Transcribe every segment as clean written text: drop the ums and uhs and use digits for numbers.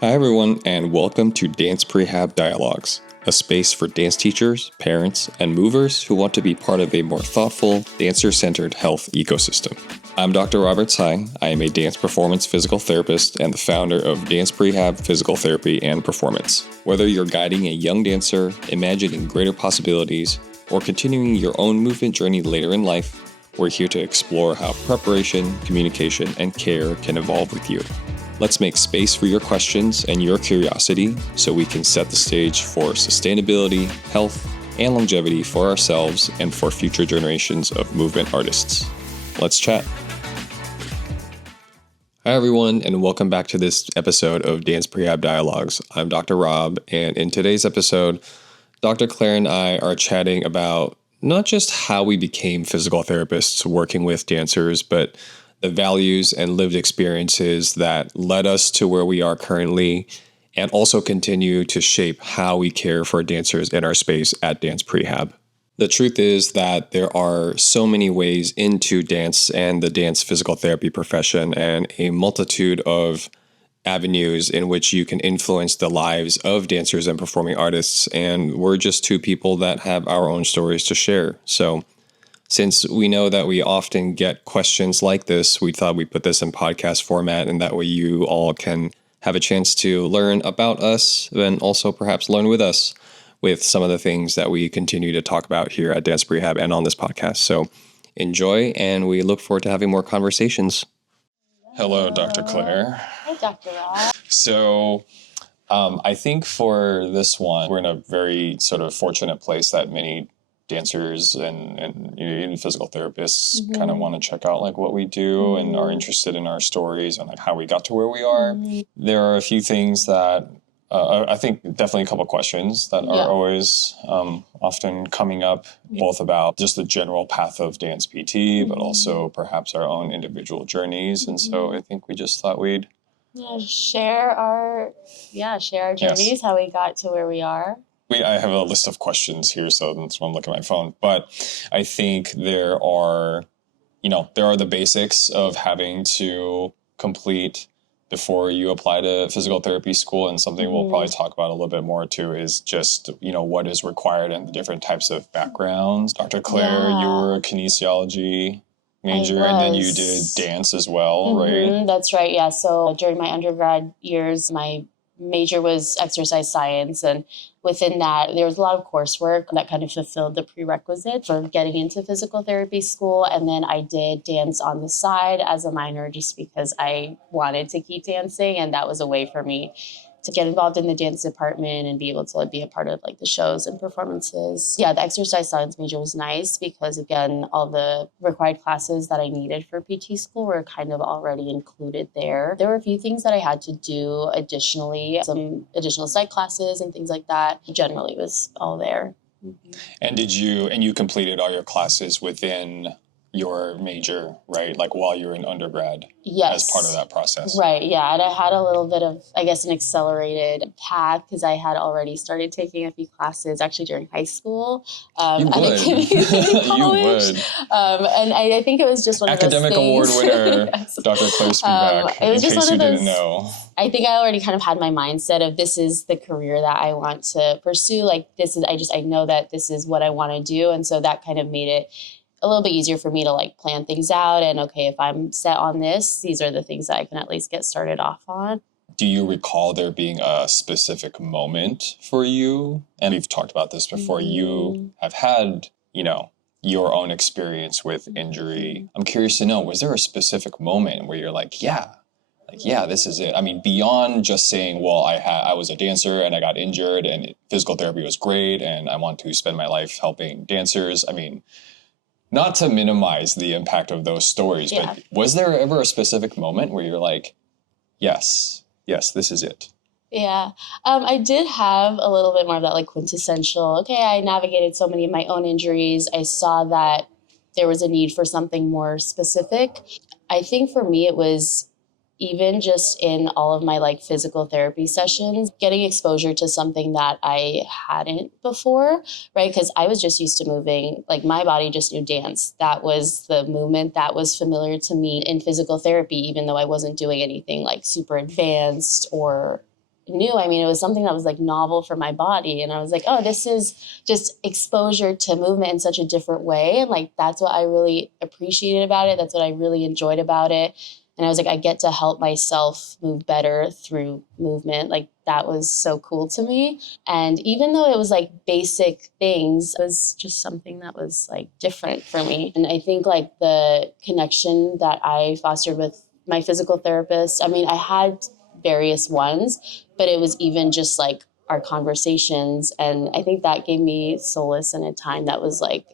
Hi everyone, and welcome to Dance Prehab Dialogues, a space for dance teachers, parents, and movers who want to be part of a more thoughtful, dancer-centered health ecosystem. I'm Dr. Robert Tsai. I am a dance performance physical therapist and the founder of Dance Prehab Physical Therapy and Performance. Whether you're guiding a young dancer, imagining greater possibilities, or continuing your own movement journey later in life, we're here to explore how preparation, communication, and care can evolve with you. Let's make space for your questions and your curiosity so we can set the stage for sustainability, health, and longevity for ourselves and for future generations of movement artists. Let's chat. Hi everyone, and welcome back to this episode of Dance Prehab Dialogues. I'm Dr. Rob, and in today's episode, Dr. Claire and I are chatting about not just how we became physical therapists working with dancers, but the values and lived experiences that led us to where we are currently, and also continue to shape how we care for dancers in our space at Dance Prehab. The truth is that there are so many ways into dance and the dance physical therapy profession, and a multitude of avenues in which you can influence the lives of dancers and performing artists, and we're just two people that have our own stories to share. So since we know that we often get questions like this, we thought we'd put this in podcast format, and that way you all can have a chance to learn about us and also perhaps learn with us with some of the things that we continue to talk about here at Dance Prehab and on this podcast. So enjoy, and we look forward to having more conversations. Hello, Dr. Claire. Hi, Dr. Rob. So I think for this one, we're in a very sort of fortunate place that many dancers and even physical therapists kind of want to check out like what we do and are interested in our stories and like how we got to where we are. There are a few things that I think definitely a couple of questions that are always often coming up, both about just the general path of dance PT, but also perhaps our own individual journeys. And so I think we just thought we'd share our journeys, how we got to where we are. I have a list of questions here, so that's why I'm looking at my phone. But I think there are the basics of having to complete before you apply to physical therapy school. And something we'll probably talk about a little bit more too is just, what is required and the different types of backgrounds. Dr. Claire, you were a kinesiology major, and then you did dance as well, right? That's right, yeah. So during my undergrad years, my major was exercise science, and within that there was a lot of coursework that kind of fulfilled the prerequisite for getting into physical therapy school. And then I did dance on the side as a minor just because I wanted to keep dancing, and that was a way for me to get involved in the dance department and be able to be a part of like the shows and performances. Yeah, the exercise science major was nice because, again, all the required classes that I needed for PT school were kind of already included there. There were a few things that I had to do additionally, some additional psych classes and things like that. Generally, it was all there. And you completed all your classes within your major, right? Like while you were in undergrad? Yes. As part of that process? Right, yeah. And I had a little bit of, I guess, an accelerated path because I had already started taking a few classes actually during high school. You would. You would. And I think it was just one Academic of those things. Award winner, yes. Dr. Claire Spivak, it was just one of those, didn't know. I think I already kind of had my mindset of this is the career that I want to pursue. Like I know that this is what I want to do. And so that kind of made it a little bit easier for me to like plan things out. And okay, if I'm set on this, these are the things that I can at least get started off on. Do you recall there being a specific moment for you? And we've talked about this before. You have had, your own experience with injury. I'm curious to know, was there a specific moment where you're like, yeah, this is it? I mean, beyond just saying, well, I was a dancer and I got injured and physical therapy was great and I want to spend my life helping dancers. I mean, not to minimize the impact of those stories, but was there ever a specific moment where you're like, yes, this is it? Yeah, I did have a little bit more of that like quintessential, okay, I navigated so many of my own injuries. I saw that there was a need for something more specific. I think for me, it was even just in all of my like physical therapy sessions, getting exposure to something that I hadn't before, right? Because I was just used to moving, like my body just knew dance. That was the movement that was familiar to me in physical therapy, even though I wasn't doing anything like super advanced or new. I mean, it was something that was like novel for my body. And I was like, oh, this is just exposure to movement in such a different way. And like, that's what I really appreciated about it. That's what I really enjoyed about it. And I was like, I get to help myself move better through movement. Like, that was so cool to me. And even though it was like basic things, it was just something that was like different for me. And I think like the connection that I fostered with my physical therapist, I mean, I had various ones, but it was even just like our conversations. And I think that gave me solace in a time that was like,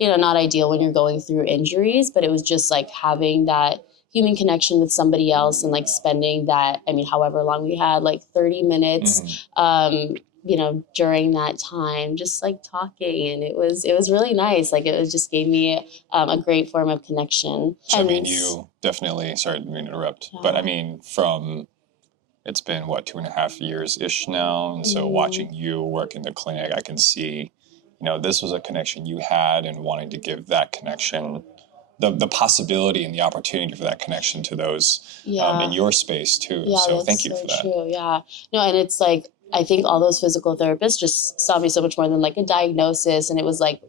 not ideal when you're going through injuries, but it was just like having that human connection with somebody else and like spending that, I mean, however long we had, like 30 minutes, during that time, just like talking. And it was really nice. Like it just gave me a great form of connection. So, I mean, you definitely, sorry, I didn't mean to interrupt, but I mean, it's been 2.5 years-ish now. And so watching you work in the clinic, I can see, this was a connection you had and wanting to give that connection the possibility and the opportunity for that connection to those in your space too. Yeah, so thank you for that. True. Yeah. No, and it's like, I think all those physical therapists just saw me so much more than like a diagnosis. And it was like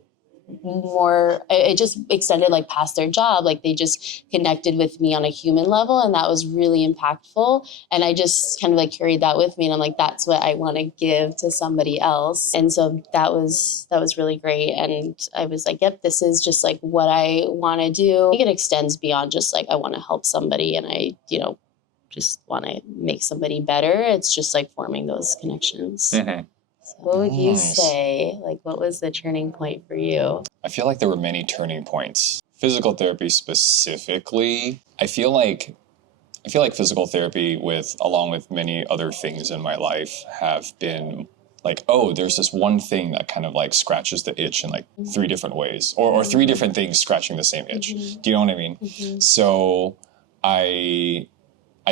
more, it just extended like past their job. Like they just connected with me on a human level. And that was really impactful. And I just kind of like carried that with me. And I'm like, that's what I want to give to somebody else. And so that was really great. And I was like, yep, this is just like what I want to do. I think it extends beyond just like, I want to help somebody and I, just want to make somebody better. It's just like forming those connections. Mm-hmm. So what would you say? Like, what was the turning point for you? I feel like there were many turning points. Physical therapy specifically, I feel like physical therapy along with many other things in my life have been like, oh, there's this one thing that kind of like scratches the itch in like 3 different ways or 3 different things scratching the same itch. Mm-hmm. Do you know what I mean? Mm-hmm. So I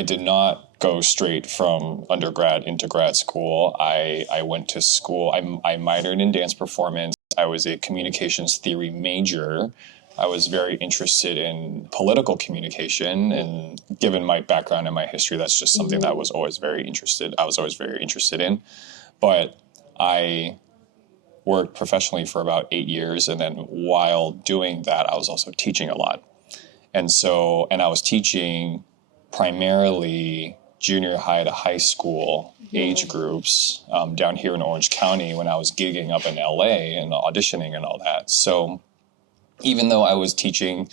did not go straight from undergrad into grad school. I went to school. I minored in dance performance. I was a communications theory major. I was very interested in political communication, and given my background and my history, that's just something that I was always very interested in. But I worked professionally for about 8 years, and then while doing that, I was also teaching a lot. And I was teaching primarily junior high to high school age groups down here in Orange County when I was gigging up in LA and auditioning and all that. So even though I was teaching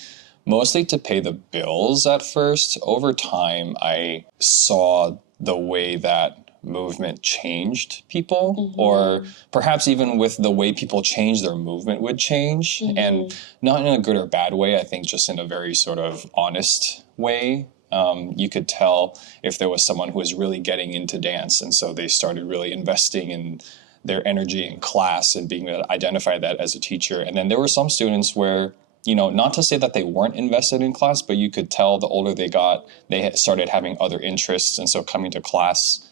mostly to pay the bills at first, over time I saw the way that movement changed people, or perhaps even with the way people change, their movement would change. And not in a good or bad way, I think just in a very sort of honest way. You could tell if there was someone who was really getting into dance, and so they started really investing in their energy in class and being able to identify that as a teacher. And then there were some students where, not to say that they weren't invested in class, but you could tell the older they got, they started having other interests. And so coming to class,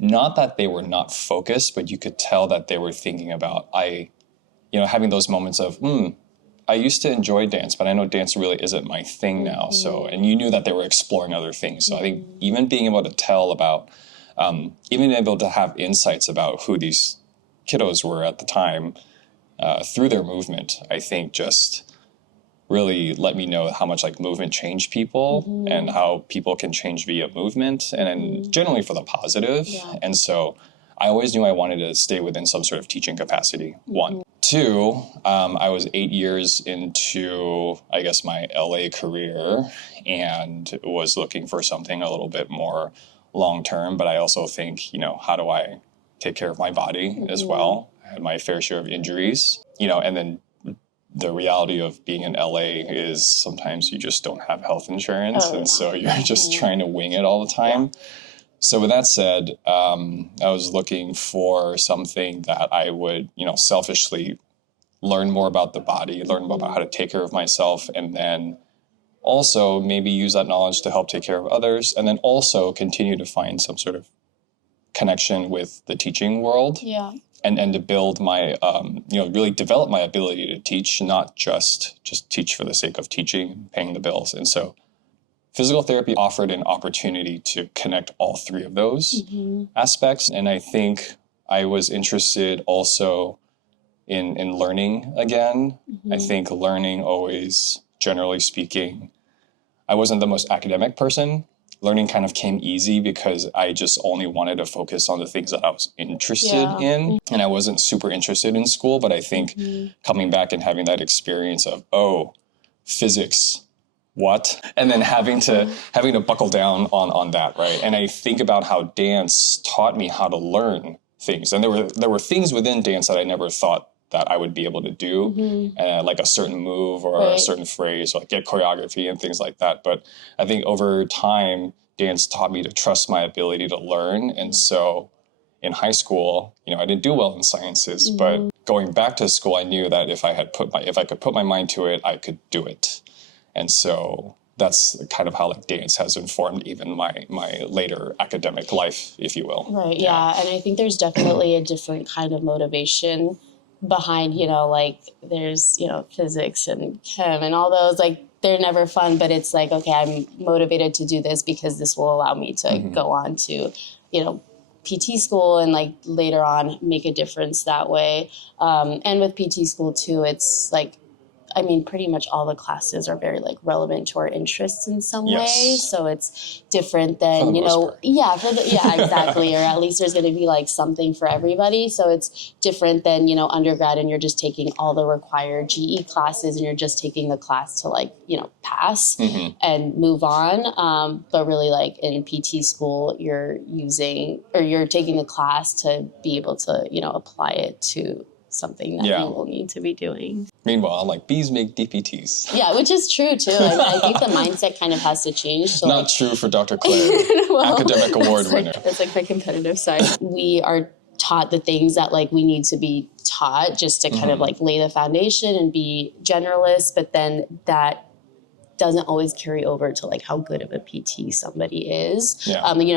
not that they were not focused, but you could tell that they were thinking about, having those moments of, I used to enjoy dance, but I know dance really isn't my thing now. So, and you knew that they were exploring other things. So I think even being able to tell about, even able to have insights about who these kiddos were at the time through their movement, I think just really let me know how much like movement changed people and how people can change via movement and generally for the positive. Yeah. And so I always knew I wanted to stay within some sort of teaching capacity, 1. 2, I was 8 years into, I guess, my LA career and was looking for something a little bit more long-term. But I also think, how do I take care of my body as well? I had my fair share of injuries, and then the reality of being in LA is sometimes you just don't have health insurance. And so you're just trying to wing it all the time. Yeah. So with that said, I was looking for something that I would, selfishly learn more about the body, learn more about how to take care of myself, and then also maybe use that knowledge to help take care of others, and then also continue to find some sort of connection with the teaching world. Yeah. And to build my, really develop my ability to teach, not just teach for the sake of teaching, paying the bills. And so physical therapy offered an opportunity to connect all three of those aspects. And I think I was interested also in learning again. I think learning always, generally speaking, I wasn't the most academic person. Learning kind of came easy because I just only wanted to focus on the things that I was interested in. And I wasn't super interested in school, but I think coming back and having that experience of, oh, physics, what? And then having to buckle down on that, right? And I think about how dance taught me how to learn things. And there were things within dance that I never thought that I would be able to do, like a certain move or a certain phrase, or like get choreography and things like that. But I think over time, dance taught me to trust my ability to learn. And so in high school, I didn't do well in sciences, but going back to school, I knew that if I could put my mind to it, I could do it. And so that's kind of how like dance has informed even my later academic life, if you will. Right. Yeah. And I think there's definitely a different kind of motivation behind, like there's, physics and chem and all those, like they're never fun, but it's like, okay, I'm motivated to do this because this will allow me to go on to, PT school and like later on make a difference that way. And with PT school too, it's like, pretty much all the classes are very like relevant to our interests in some way. So it's different than, exactly. Or at least there's going to be like something for everybody. So it's different than, undergrad and you're just taking all the required GE classes and you're just taking the class to like, pass and move on. But really like in PT school, you're taking the class to be able to, apply it to something that you will need to be doing. Meanwhile, like bees make DPTs. Yeah, which is true too. I think the mindset kind of has to change. So not true for Dr. Claire, academic award winner. That's like my competitive side. We are taught the things that like we need to be taught just to kind of like lay the foundation and be generalists, but then that doesn't always carry over to like how good of a PT somebody is.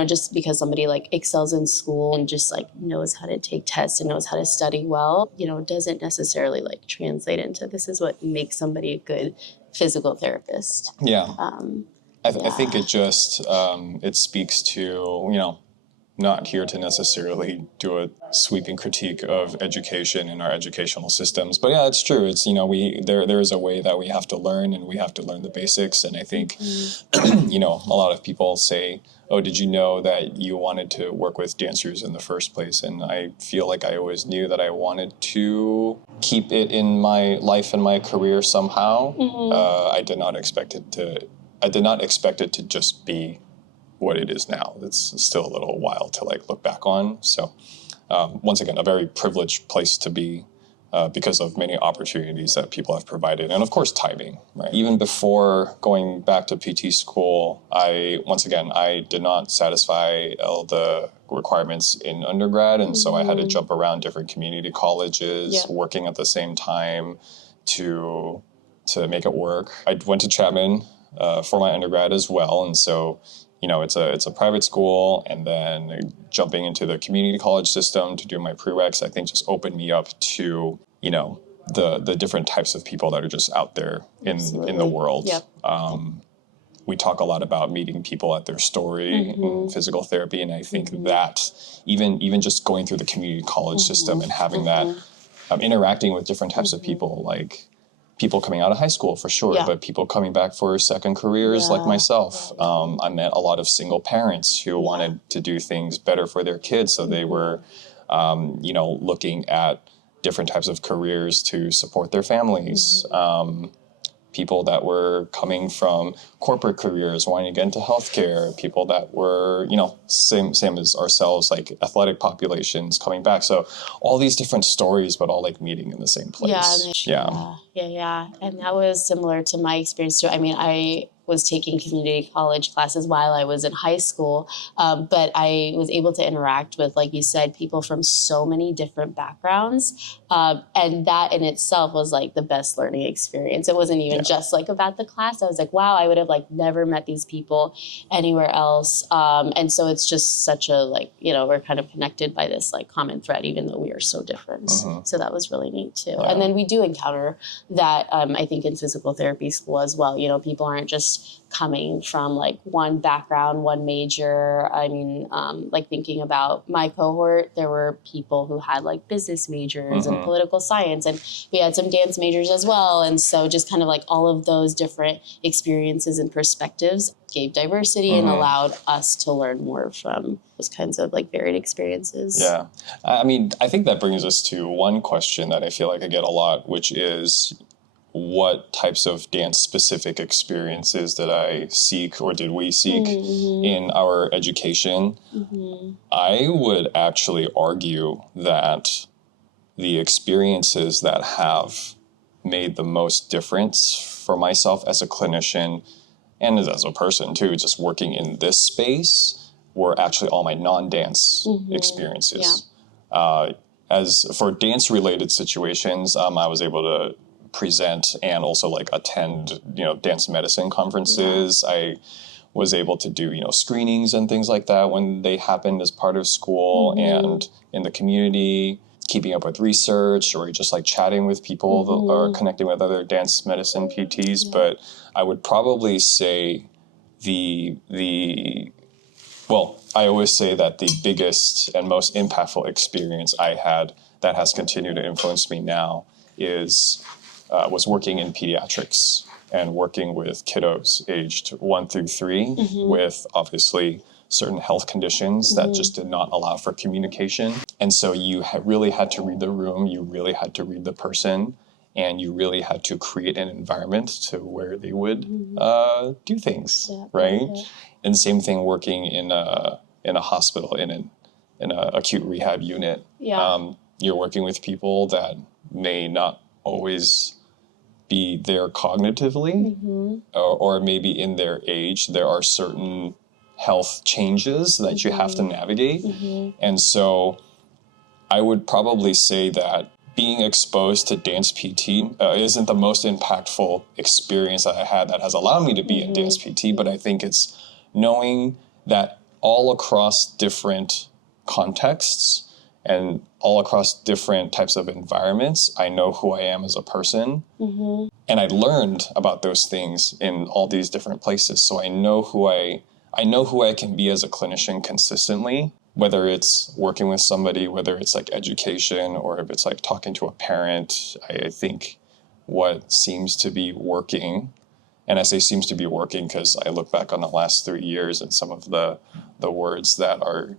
Just because somebody like excels in school and just like knows how to take tests and knows how to study well, doesn't necessarily like translate into this is what makes somebody a good physical therapist. I think it just, it speaks to, not here to necessarily do a sweeping critique of education and our educational systems. But yeah, it's true. It's, there is a way that we have to learn and we have to learn the basics. And I think, a lot of people say, oh, did you know that you wanted to work with dancers in the first place? And I feel like I always knew that I wanted to keep it in my life and my career somehow. I did not expect it to just be what it is now. It's still a little while to like look back on. So once again, a very privileged place to be because of many opportunities that people have provided. And of course, timing, right? Even before going back to PT school, I did not satisfy all the requirements in undergrad. And so I had to jump around different community colleges, working at the same time to make it work. I went to Chapman for my undergrad as well. And so it's a private school, and then jumping into the community college system to do my prereqs, I think just opened me up to, the different types of people that are just out there in the world. We talk a lot about meeting people at their story in physical therapy, and I think that even just going through the community college system and having that, interacting with different types of people, like people coming out of high school for sure, but people coming back for second careers like myself. I met a lot of single parents who wanted to do things better for their kids. So they were, looking at different types of careers to support their families. People that were coming from corporate careers, wanting to get into healthcare, people that were, same as ourselves, like athletic populations coming back. So all these different stories, but all like meeting in the same place. Yeah. And that was similar to my experience too. I was taking community college classes while I was in high school, but I was able to interact with, like you said, people from so many different backgrounds. And that in itself was like the best learning experience. It wasn't even just like about the class. I was like, wow, I would have like never met these people anywhere else. And so it's just such a like, we're kind of connected by this like common thread, even though we are so different. So that was really neat too. And then we do encounter that, I think in physical therapy school as well, people aren't just just coming from like one background, one major. I mean, like thinking about my cohort, there were people who had like business majors and political science, and we had some dance majors as well. And so just kind of like all of those different experiences and perspectives gave diversity and allowed us to learn more from those kinds of like varied experiences. Yeah. I mean, I think that brings us to one question that I feel like I get a lot, which is, what types of dance-specific experiences did I seek or did we seek in our education? I would actually argue that the experiences that have made the most difference for myself as a clinician and as a person too, just working in this space, were actually all my non-dance experiences. Yeah. As for dance-related situations, I was able to present and also like attend, dance medicine conferences. Yeah. I was able to do, screenings and things like that when they happened as part of school and in the community, keeping up with research or just like chatting with people or connecting with other dance medicine PTs. Yeah. But I would probably say I always say that the biggest and most impactful experience I had that has continued to influence me now was working in pediatrics and working with kiddos aged 1 through 3 with obviously certain health conditions that just did not allow for communication. And so you really had to read the room, you really had to read the person, and you really had to create an environment to where they would do things, right? Yeah. And same thing working in a hospital, in an acute rehab unit. Yeah. You're working with people that may not always be there cognitively or maybe in their age. There are certain health changes that you have to navigate. And so I would probably say that being exposed to dance PT isn't the most impactful experience that I had that has allowed me to be in dance PT, but I think it's knowing that all across different contexts and all across different types of environments, I know who I am as a person. And I learned about those things in all these different places. So I know who I can be as a clinician consistently, whether it's working with somebody, whether it's like education, or if it's like talking to a parent. I think what seems to be working, and I say seems to be working because I look back on the last 3 years and some of the words that our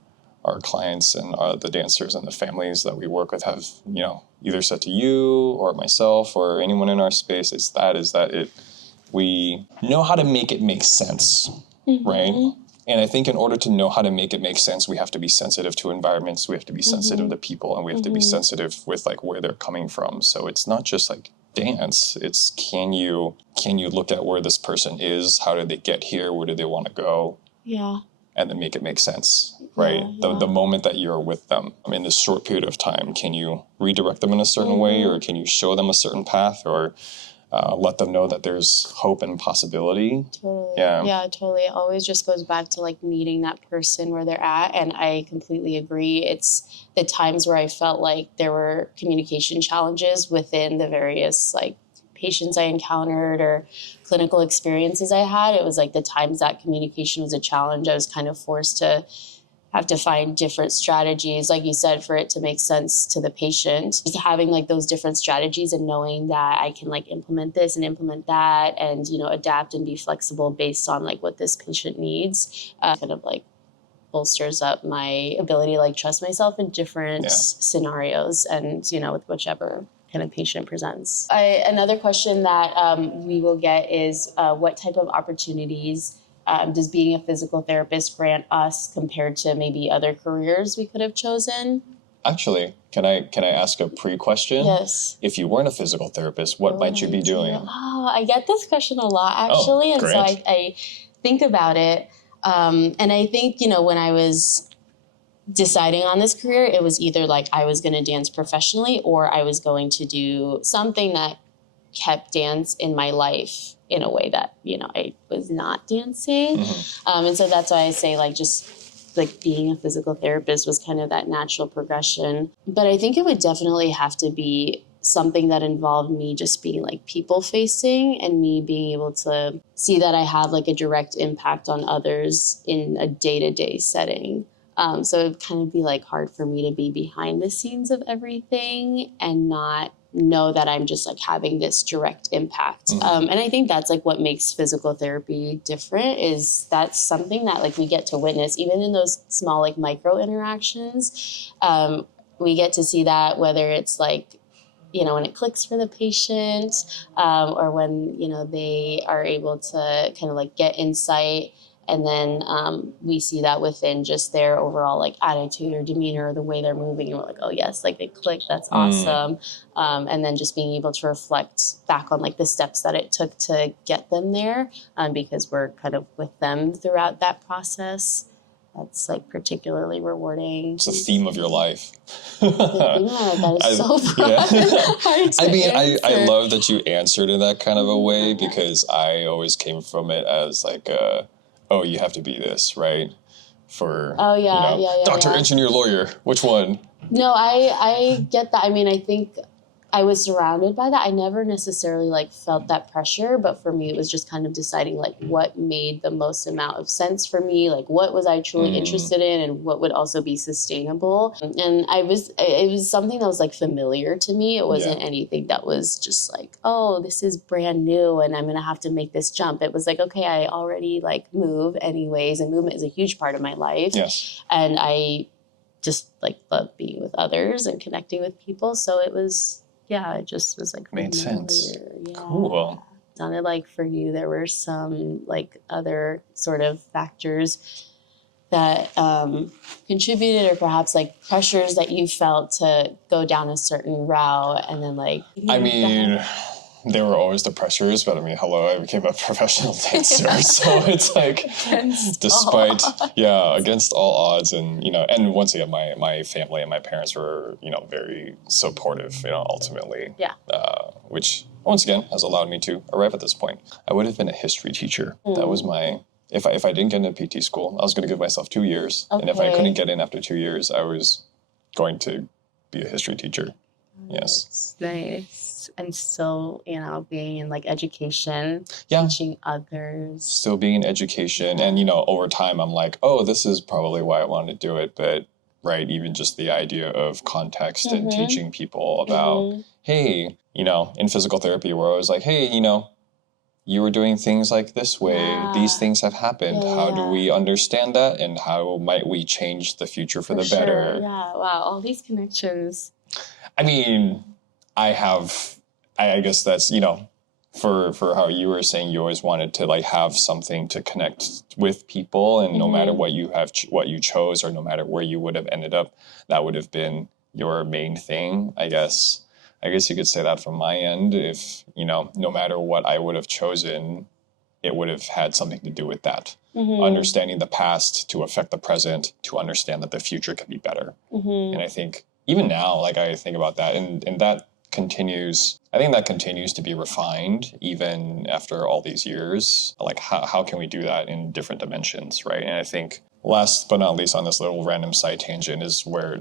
clients and the dancers and the families that we work with have, either said to you or myself or anyone in our space, is that we know how to make it make sense, right? And I think in order to know how to make it make sense, we have to be sensitive to environments, we have to be sensitive to people, and we have to be sensitive with like where they're coming from. So it's not just like dance, it's can you look at where this person is, how did they get here, where do they want to go? Yeah. And then make it make sense, right? Yeah. The moment that you're with them in this short period of time, can you redirect them in a certain way, or can you show them a certain path, or let them know that there's hope and possibility? Totally. Yeah, totally. It always just goes back to like meeting that person where they're at. And I completely agree. It's the times where I felt like there were communication challenges within the various like patients I encountered or clinical experiences I had. It was like the times that communication was a challenge, I was kind of forced to have to find different strategies, like you said, for it to make sense to the patient. Just having like those different strategies and knowing that I can like implement this and implement that and, adapt and be flexible based on like what this patient needs, kind of like bolsters up my ability to like trust myself in different scenarios and, with whichever kind of patient presents. Another question that we will get is what type of opportunities does being a physical therapist grant us compared to maybe other careers we could have chosen? Actually, can I ask a pre-question? Yes. If you weren't a physical therapist, what might you be doing? Oh, I get this question a lot, actually. And so I think about it. And I think, when I was deciding on this career, it was either like I was going to dance professionally or I was going to do something that kept dance in my life in a way that, I was not dancing. And so that's why I say like just like being a physical therapist was kind of that natural progression. But I think it would definitely have to be something that involved me just being like people facing and me being able to see that I have like a direct impact on others in a day-to-day setting. So it'd kind of be like hard for me to be behind the scenes of everything and not know that I'm just like having this direct impact. And I think that's like what makes physical therapy different, is that's something that like we get to witness even in those small like micro interactions. We get to see that, whether it's like, you know, when it clicks for the patient, or when, you know, they are able to kind of like get insight. And then we see that within just their overall like attitude or demeanor or the way they're moving. And we're like, oh yes, like they click, that's awesome. And then just being able to reflect back on like the steps that it took to get them there, because we're kind of with them throughout that process. That's like particularly rewarding. It's the theme of your life. That is so broad. I mean, I love that you answered in that kind of a way, because I always came from it as like, oh, you have to be this, right? For, doctor, engineer, lawyer, which one? No, I get that. I mean, I think I was surrounded by that. I never necessarily like felt that pressure, but for me, it was just kind of deciding like what made the most amount of sense for me, like what was I truly interested in, and what would also be sustainable. And it was something that was like familiar to me. It wasn't anything that was just like, oh, this is brand new and I'm going to have to make this jump. It was like, okay, I already like move anyways, and movement is a huge part of my life. Yes. And I just like love being with others and connecting with people. So it was, it just was like made sense. Yeah. Cool. Sounded like for you there were some like other sort of factors that contributed, or perhaps like pressures that you felt to go down a certain route, and then like. I mean, there were always the pressures, but I mean, hello, I became a professional dancer, so it's like, against all odds, and and once again, my family and my parents were very supportive, ultimately, which once again has allowed me to arrive at this point. I would have been a history teacher. That was my. If I didn't get into PT school, I was going to give myself 2 years, and if I couldn't get in after 2 years, I was going to be a history teacher. Yes. Nice. And still, being in like education, teaching others. Still being in education. And, over time, I'm like, oh, this is probably why I wanted to do it. But, right, even just the idea of context and teaching people about, hey, in physical therapy, we're always like, hey, you were doing things like this way. Yeah. These things have happened. Yeah. How do we understand that? And how might we change the future for the better? Yeah, wow, all these connections. I mean, I guess that's, for how you were saying, you always wanted to like have something to connect with people, and no matter what what you chose, or no matter where you would have ended up, that would have been your main thing. I guess you could say that from my end. If, no matter what I would have chosen, it would have had something to do with that. Understanding the past to affect the present, to understand that the future can be better. And I think even now, like I think about that, and that continues, I think that continues to be refined even after all these years. Like how can we do that in different dimensions, right? And I think last but not least on this little random side tangent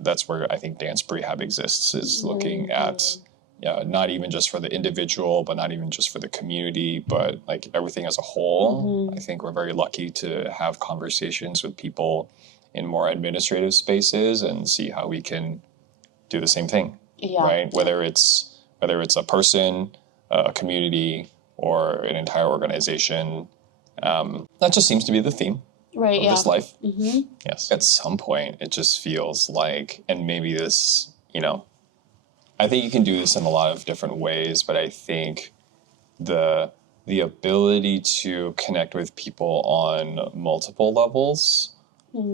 that's where I think dance prehab exists, is looking at not even just for the individual, but not even just for the community, but like everything as a whole. I think we're very lucky to have conversations with people in more administrative spaces and see how we can do the same thing, right? Whether it's a person, a community, or an entire organization. That just seems to be the theme of this life. Yes. At some point, it just feels like, and maybe this, I think you can do this in a lot of different ways, but I think the ability to connect with people on multiple levels,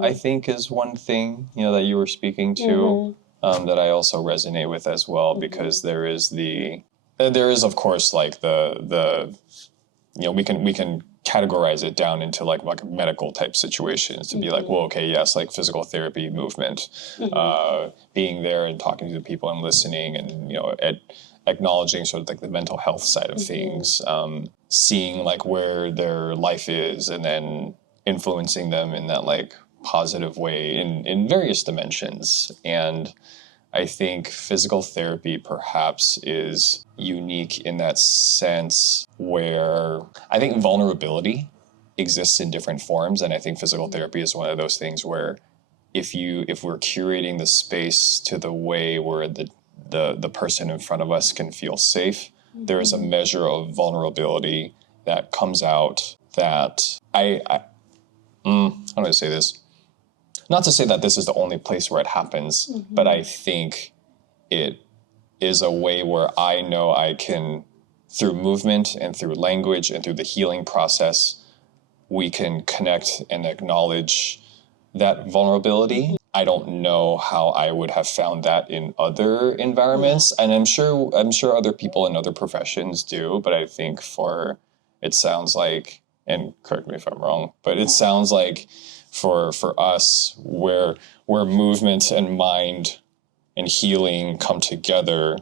I think is one thing, that you were speaking to. That I also resonate with as well, because there is of course like the we can categorize it down into like medical type situations to be like, well, okay, yes, like physical therapy, movement, being there and talking to the people and listening, and acknowledging sort of like the mental health side of things, seeing like where their life is, and then influencing them in that like positive way in various dimensions. And I think physical therapy perhaps is unique in that sense where I think vulnerability exists in different forms. And I think physical therapy is one of those things where if we're curating the space to the way where the person in front of us can feel safe, there is a measure of vulnerability that comes out that how do I say this? Not to say that this is the only place where it happens, but I think it is a way where I know I can, through movement and through language and through the healing process, we can connect and acknowledge that vulnerability. I don't know how I would have found that in other environments, and I'm sure other people in other professions do, but I think it sounds like, and correct me if I'm wrong, but it sounds like for us where movement and mind and healing come together,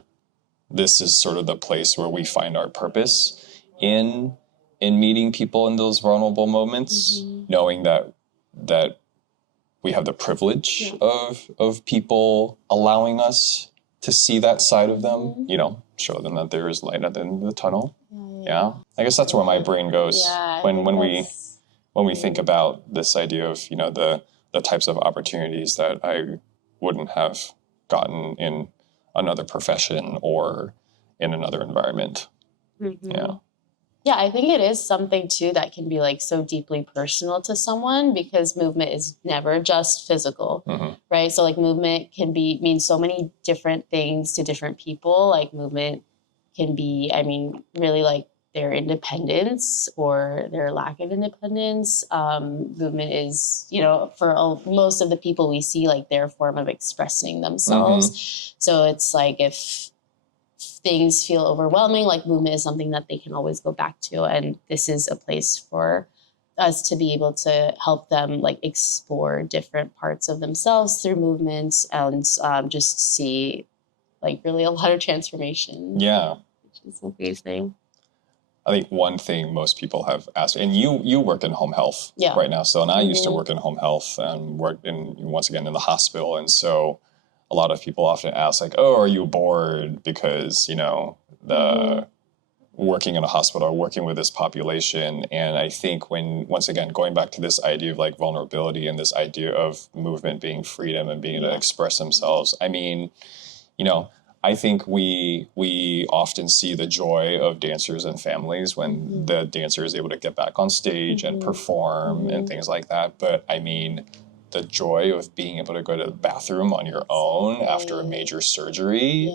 this is sort of the place where we find our purpose in meeting people in those vulnerable moments, knowing that we have the privilege of people allowing us to see that side of them, show them that there is light at the end of the tunnel. Yeah. I guess that's where my brain goes when we think about this idea of, the types of opportunities that I wouldn't have gotten in another profession or in another environment. Yeah. Yeah, I think it is something too that can be like so deeply personal to someone because movement is never just physical, right? So like movement can mean so many different things to different people. Like movement can be, really like their independence or their lack of independence. Movement is, for most of the people we see, like their form of expressing themselves. So it's like if things feel overwhelming, like movement is something that they can always go back to. And this is a place for us to be able to help them like explore different parts of themselves through movements and just see like really a lot of transformation. Yeah. Which is amazing. I think one thing most people have asked, and you work in home health right now. So, and I used to work in home health and work once again in the hospital. And so a lot of people often ask like, oh, are you bored because, the working in a hospital or working with this population. And I think once again, going back to this idea of like vulnerability and this idea of movement being freedom and being able to express themselves, I think we often see the joy of dancers and families when the dancer is able to get back on stage and perform and things like that. But the joy of being able to go to the bathroom on your own after a major surgery,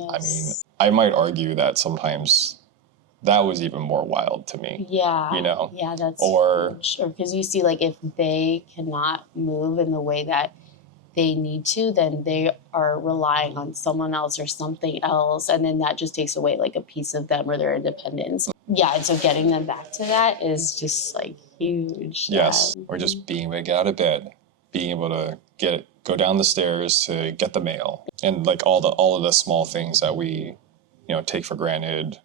I might argue that sometimes that was even more wild to me. Yeah. Yeah, that's or because you see like if they cannot move in the way that they need to, then they are relying on someone else or something else. And then that just takes away like a piece of them or their independence. Yeah. And so getting them back to that is just like huge. Yes. Or just being able to get out of bed, being able to go down the stairs to get the mail, and like all of the small things that we, take for granted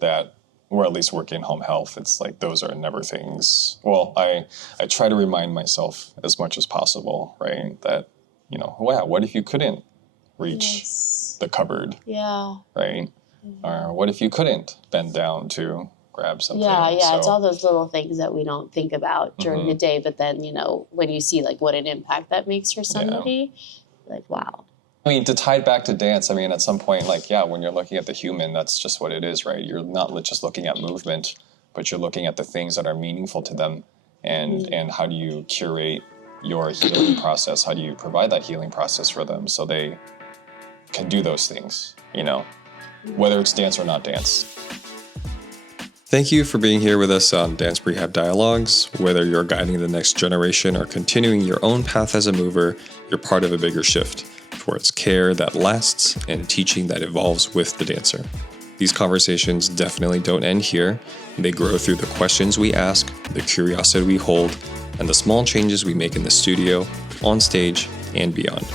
that, or at least work in home health. It's like, those are never things. Well, I try to remind myself as much as possible, right? That, wow, what if you couldn't reach the cupboard? Yeah. Right. Or what if you couldn't bend down to grab something? Yeah. So, it's all those little things that we don't think about during the day. But then, when you see like what an impact that makes for somebody, like, wow. To tie it back to dance, at some point, when you're looking at the human, that's just what it is, right? You're not just looking at movement, but you're looking at the things that are meaningful to them. And how do you curate your healing process? How do you provide that healing process for them so they can do those things, whether it's dance or not dance? Thank you for being here with us on Dance Prehab Dialogues. Whether you're guiding the next generation or continuing your own path as a mover, you're part of a bigger shift towards care that lasts and teaching that evolves with the dancer. These conversations definitely don't end here. They grow through the questions we ask, the curiosity we hold, and the small changes we make in the studio, on stage, and beyond.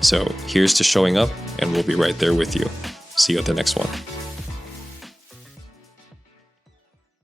So here's to showing up, and we'll be right there with you. See you at the next one.